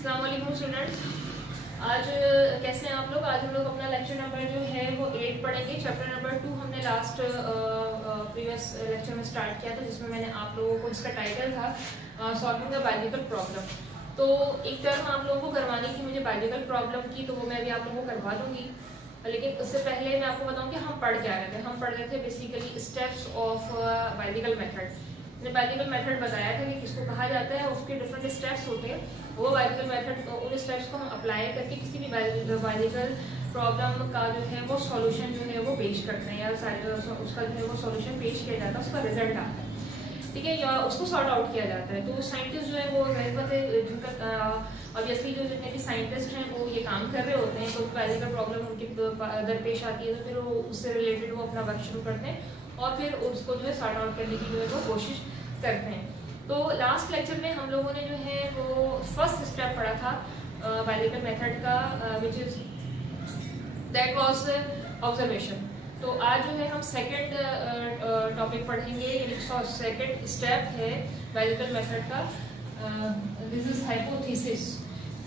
अस्सलाम वालेकुम स्टूडेंट्स। आज कैसे हैं आप लोग। आज हम लोग अपना लेक्चर नंबर जो है वो 8 पढ़ेंगे। चैप्टर नंबर 2 हमने लास्ट प्रीवियस लेक्चर में स्टार्ट किया था, जिसमें मैंने आप लोगों को, इसका टाइटल था सॉल्विंग द बायोलॉजिकल प्रॉब्लम। तो एक टर्म आप लोगों को करवानी थी मुझे बायोलॉजिकल प्रॉब्लम की, तो वो मैं अभी आप लोगों को करवा दूंगी। लेकिन उससे पहले मैं आपको बताऊँ कि हम पढ़ क्या रहे थे। हम पढ़ रहे थे basically steps of biological method. मैंने बायोलॉजिकल मेथड बताया था कि किसको कहा जाता है, उसके डिफरेंट स्टेप्स होते हैं। वो बायोलॉजिकल मेथड, उन स्टेप्स को हम अप्लाई करके किसी भी बायोलॉजिकल प्रॉब्लम का जो है वो सॉल्यूशन जो है वो पेश करते हैं, या उसका जो है वो सॉल्यूशन पेश किया जाता है, उसका रिजल्ट आता है, ठीक है, या उसको सॉर्ट आउट किया जाता है। तो साइंटिस्ट जो है वो जिनका ऑब्वियसली जो जितने भी साइंटिस्ट हैं वो ये काम कर रहे होते हैं, तो बायोलॉजिकल प्रॉब्लम उनके दरपेश आती है, तो फिर वो उससे रिलेटेड वो अपना वर्क शुरू करते हैं और फिर उसको जो है सॉर्ट आउट करने की जो है वो कोशिश करते हैं। तो लास्ट लेक्चर में हम लोगों ने जो है वो फर्स्ट स्टेप पढ़ा था बायोलॉजिकल मेथड का, which is that was observation. तो आज जो है हम सेकंड टॉपिक पढ़ेंगे, सेकंड स्टेप है बायोलॉजिकल मेथड का, दिस इज हाइपोथेसिस।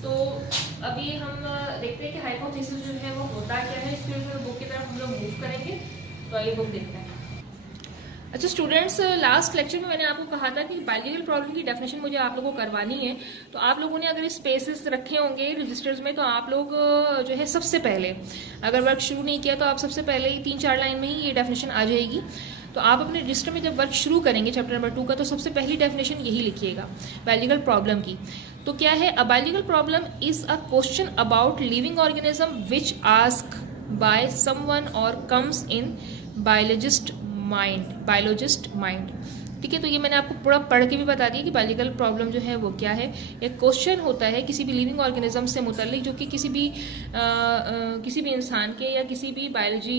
तो अभी हम देखते हैं कि हाइपोथेसिस जो है वो होता क्या है। इसके बुक की तरफ हम लोग मूव करेंगे, तो आइए बुक देखते हैं। अच्छा स्टूडेंट्स, लास्ट लेक्चर में मैंने आपको कहा था कि बायोलॉजिकल प्रॉब्लम की डेफिनेशन मुझे आप लोगों को करवानी है। तो आप लोगों ने अगर स्पेसेस रखे होंगे रजिस्टर्स में, तो आप लोग जो है सबसे पहले, अगर वर्क शुरू नहीं किया तो आप सबसे पहले ही 3-4 लाइन में ही ये डेफिनेशन आ जाएगी। तो आप अपने रजिस्टर में जब वर्क शुरू करेंगे चैप्टर नंबर 2 का, तो सबसे पहली डेफिनेशन यही लिखिएगा बायोलॉजिकल प्रॉब्लम की। तो क्या है, a biological problem is a question about living organism which ask by someone और कम्स इन बायोलॉजिस्ट माइंड, ठीक है। तो ये मैंने आपको पूरा पढ़ के भी बता दिया कि बायोलॉजिकल प्रॉब्लम जो है वो क्या है। एक क्वेश्चन होता है किसी भी लिविंग ऑर्गेनिज्म से मुतल्लिक, जो कि किसी भी इंसान के या किसी भी बायोलॉजी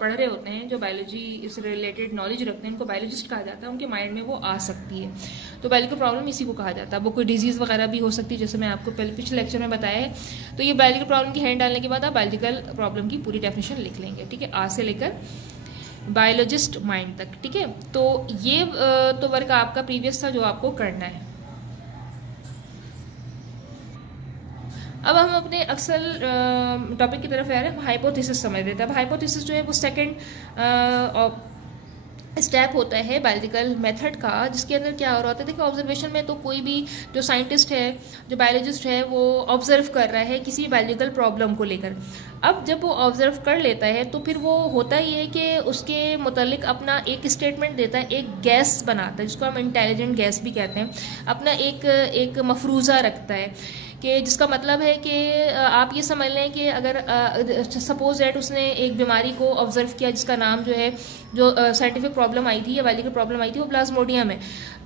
पढ़ रहे होते हैं, जो बायोलॉजी से रिलेटेड नॉलेज रखते हैं, उनको बायोलॉजिस्ट कहा जाता है। उनके माइंड में वो आ सकती है, तो बायोलॉजिकल प्रॉब्लम इसी को कहा जाता है। वो कोई डिजीज़ वगैरह भी हो सकती है, जैसे मैं आपको पिछले लेक्चर में बताया है। तो ये बायोलॉजिकल प्रॉब्लम की हैंड डालने के बाद आप बायोलॉजिकल प्रॉब्लम की पूरी डेफिनेशन लिख लेंगे, ठीक है, आ से लेकर बायोलॉजिस्ट माइंड तक, ठीक है। तो ये तो वर्क आपका प्रीवियस था जो आपको करना है। अब हम अपने अक्सर टॉपिक की तरफ आ रहे हैं। हाइपोथेसिस समझ रहे थे। अब हाइपोथेसिस जो है वो सेकंड स्टेप होता है बायोलॉजिकल मेथड का, जिसके अंदर क्या हो रहा होता है। देखिए, ऑब्जर्वेशन में तो कोई भी जो साइंटिस्ट है, जो बायोलॉजिस्ट है, वो ऑब्जर्व कर रहा है किसी बायोलॉजिकल प्रॉब्लम को लेकर। अब जब वो ऑब्जर्व कर लेता है तो फिर वो होता ही है कि उसके मुतालिक अपना एक स्टेटमेंट देता है, एक गैस बनाता है, जिसको हम इंटेलिजेंट गैस भी कहते हैं। अपना एक मफरूज़ा रखता है कि जिसका मतलब है कि आप ये समझ लें कि अगर सपोज दैट उसने एक बीमारी को ऑब्जर्व किया, जिसका नाम जो है, जो साइंटिफिक प्रॉब्लम आई थी या बायोलॉजिकल प्रॉब्लम आई थी, वो प्लाज्मोडियम है।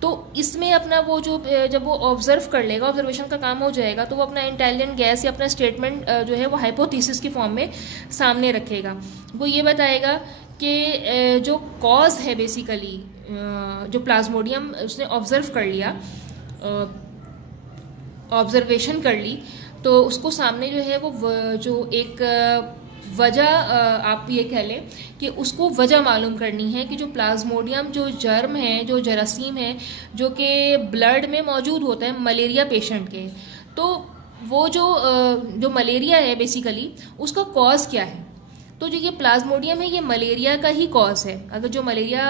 तो इसमें अपना वो जो जब वो ऑब्जर्व कर लेगा, ऑब्जर्वेशन का काम हो जाएगा, तो वो अपना इंटेलिजेंट गैस या अपना स्टेटमेंट जो है वो हाइपोथेसिस की फॉर्म में सामने रखेगा। वो ये बताएगा कि जो कॉज है बेसिकली, जो प्लाज्मोडियम उसने ऑब्जर्व कर लिया, ऑब्जर्वेशन कर ली, तो उसको सामने जो है वो जो एक वजह, आप ये कह लें कि उसको वजह मालूम करनी है कि जो प्लाज्मोडियम, जो जर्म है, जो जरासीम है, जो कि ब्लड में मौजूद होता है मलेरिया पेशेंट के, तो वो जो मलेरिया है बेसिकली, उसका कॉज क्या है। तो जो ये प्लाज्मोडियम है, ये मलेरिया का ही कॉज है। अगर जो मलेरिया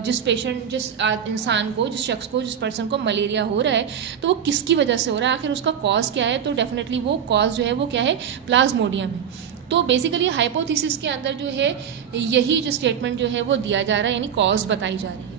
जिस इंसान को, जिस शख्स को, जिस पर्सन को मलेरिया हो रहा है, तो वो किसकी वजह से हो रहा है, आखिर उसका कॉज क्या है। तो डेफिनेटली वो कॉज जो है वो क्या है, प्लाज्मोडियम है। तो बेसिकली हाइपोथेसिस के अंदर जो है यही जो स्टेटमेंट जो है वो दिया जा रहा है, यानी कॉज बताई जा रही है।